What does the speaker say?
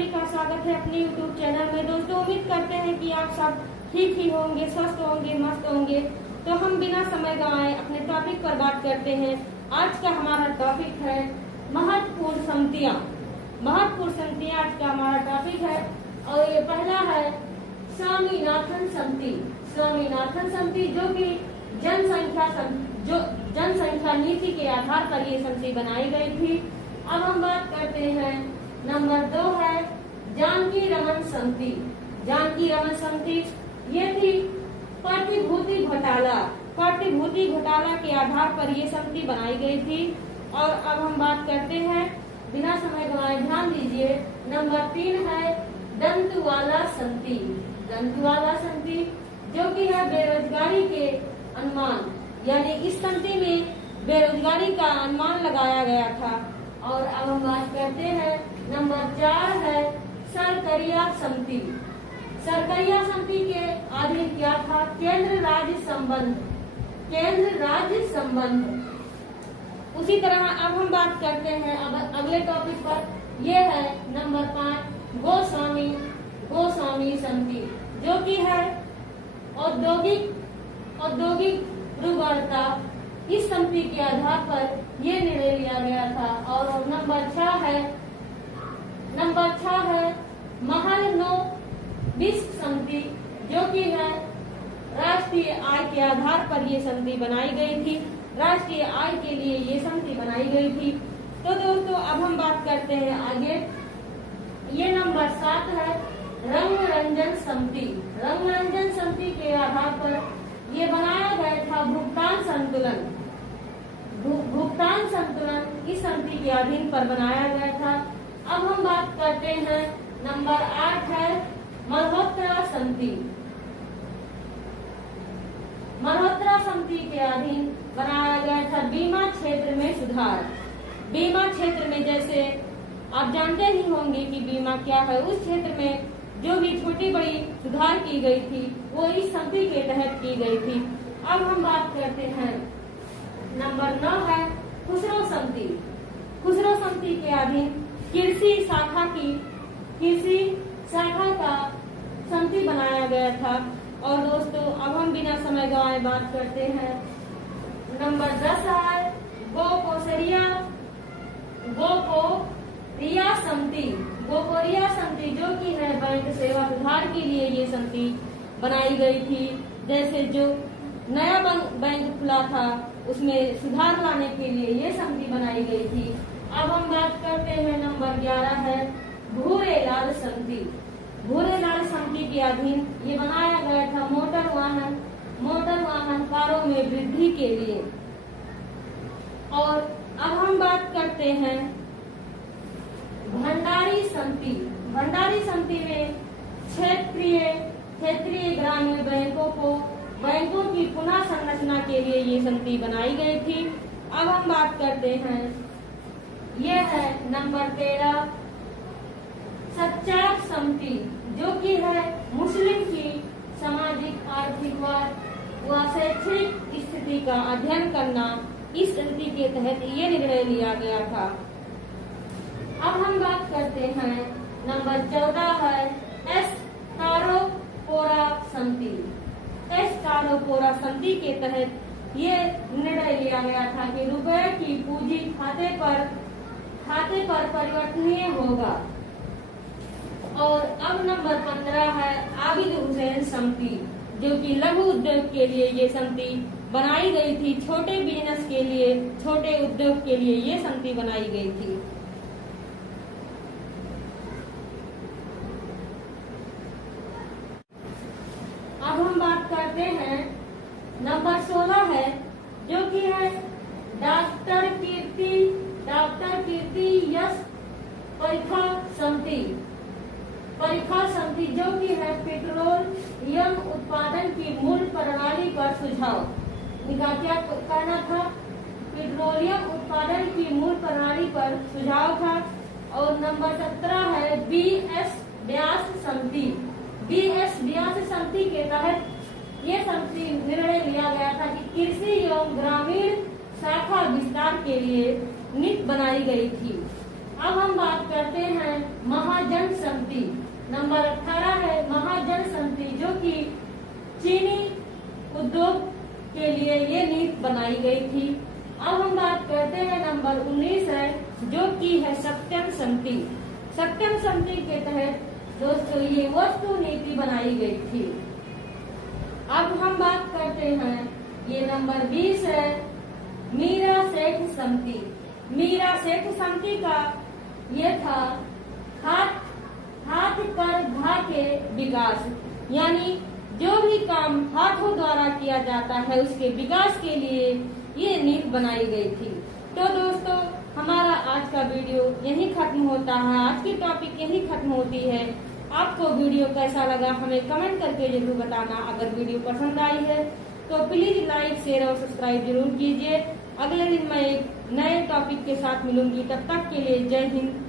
सभी का स्वागत है अपने YouTube चैनल में। दोस्तों, उम्मीद करते हैं कि आप सब ठीक ही होंगे, स्वस्थ होंगे, मस्त होंगे। तो हम बिना समय गंवाए अपने टॉपिक पर बात करते हैं। आज का हमारा टॉपिक है महत्वपूर्ण संगतियाँ। महत्वपूर्ण संगतियाँ आज का हमारा टॉपिक है और ये पहला है स्वामीनाथन संगति। स्वामीनाथन संगति जो कि जनसंख्या नीति के आधार पर ये संगति बनाई गई थी। अब हम बात करते हैं नंबर 2 है जानकी रमन संगति। जानकी रमन संगति ये थी प्रतिभूति घोटाला के आधार पर ये संगति बनाई गई थी। और अब हम बात करते हैं बिना समय गंवाए, ध्यान दीजिए, नंबर 3 है दंतुवाला संगति। दंतुवाला संगति जो कि है बेरोजगारी के अनुमान, यानी इस संगति में बेरोजगारी का अनुमान लगाया गया था। और अब हम बात करते हैं नंबर 4 है सरकरिया संगति। सरकरिया संगति के अधीन क्या था? केंद्र राज्य संबंध। उसी तरह अब हम बात करते हैं अब अगले टॉपिक पर, ये है नंबर 5 गोस्वामी संगति जो कि है औद्योगिक प्रवणता। इस संगति के आधार पर ये निर्णय लिया गया था। और नंबर 6 है महलनोबिस्क संगति जो कि है राष्ट्रीय आय के आधार पर ये संगति बनाई गई थी। राष्ट्रीय आय के लिए ये संगति बनाई गई थी। तो दोस्तों, अब हम बात करते हैं आगे। ये नंबर 7 है रंगरंजन संगति। रंगरंजन संगति के आधार पर ये बनाया गया था भुगतान संतुलन इस संगति के अधीन पर बनाया गया था। अब हम बात करते हैं नंबर 8 है मल्होत्रा संगति। मल्होत्रा संगति के अधीन बनाया गया था बीमा क्षेत्र में सुधार। बीमा क्षेत्र में जैसे आप जानते ही होंगे कि बीमा क्या है, उस क्षेत्र में जो भी छोटी बड़ी सुधार की गई थी वो इस संगति के तहत की गई थी। अब हम बात करते हैं नंबर 9 है खुसरो संगति। खुसरो संगति के अधीन कृषि शाखा का संगति बनाया गया था। और दोस्तों, अब हम बिना समय गंवाए बात करते हैं नंबर 10 है गोपोरिया संगति जो कि है बैंक सेवा सुधार के लिए ये संगति बनाई गई थी। जैसे जो नया बैंक खुला था उसमें सुधार लाने के लिए ये संगति बनाई गई थी। अब हम बात करते हैं नंबर 11 है भूरेलाल संगति। भूरेलाल संगति के अधीन ये बनाया गया था मोटर वाहन कारों में वृद्धि के लिए। और अब हम बात करते हैं भंडारी संगति। भंडारी संगति में क्षेत्रीय ग्रामीण बैंकों की पुनः संरचना के लिए ये संगति बनाई गई थी। अब हम बात करते हैं, ये है नंबर 13 सच्चार संगति जो कि है मुस्लिम की सामाजिक, आर्थिक व शैक्षणिक स्थिति का अध्ययन करना। इस संगति के तहत ये निर्णय लिया गया था। अब हम बात करते हैं नंबर 14 है एस कारोपोरा संगति। एस कारोपोरा संगति के तहत ये निर्णय लिया गया था कि रुपए की पूंजी खाते पर परिवर्तनीय होगा। और अब नंबर 15 है आबिद हुसैन संगति जो कि लघु उद्योग के लिए ये संगति बनाई गई थी। छोटे बिजनेस के लिए, छोटे उद्योग के लिए ये संगति बनाई गई थी। अब हम बात करते हैं नंबर 16 है जो कि है डॉक्टर कीर्ति यश परीक्षा संगति जो कि है पेट्रोलियम उत्पादन की मूल प्रणाली पर सुझाव। इनका क्या कहना था? पेट्रोलियम उत्पादन की मूल प्रणाली पर सुझाव था। और नंबर 17 है BS व्यास संगति। BS व्यास संगति के तहत ये संगति निर्णय लिया गया था कि कृषि एवं ग्रामीण शाखा विस्तार के लिए नीति बनाई गई थी। अब हम बात करते हैं महाजन संगति। संधि। नंबर 18 है महाजन संधि, जो कि चीनी उद्योग के लिए ये नीति बनाई गई थी। अब हम बात करते हैं नंबर 19 है, जो कि है सत्यम संधि। सत्यम संधि के तहत दोस्तों ये वस्तु नीति बनाई गई थी। अब हम बात करते हैं, ये नंबर 20 है मीरा सेठ संधि। मीरा सेठ संधि का ये था हाथ कर घा के विकास, यानी जो भी काम हाथों द्वारा किया जाता है उसके विकास के लिए ये नीति बनाई गई थी। तो दोस्तों हमारा आज का वीडियो यहीं खत्म होता है, आज की टॉपिक यहीं खत्म होती है। आपको वीडियो कैसा लगा हमें कमेंट करके जरूर बताना। अगर वीडियो पसंद आई है तो प्लीज लाइक शेयर और सब्सक्राइब जरूर कीजिए। अगले दिन मैं एक नए टॉपिक के साथ मिलूंगी, तब तक के लिए जय हिंद।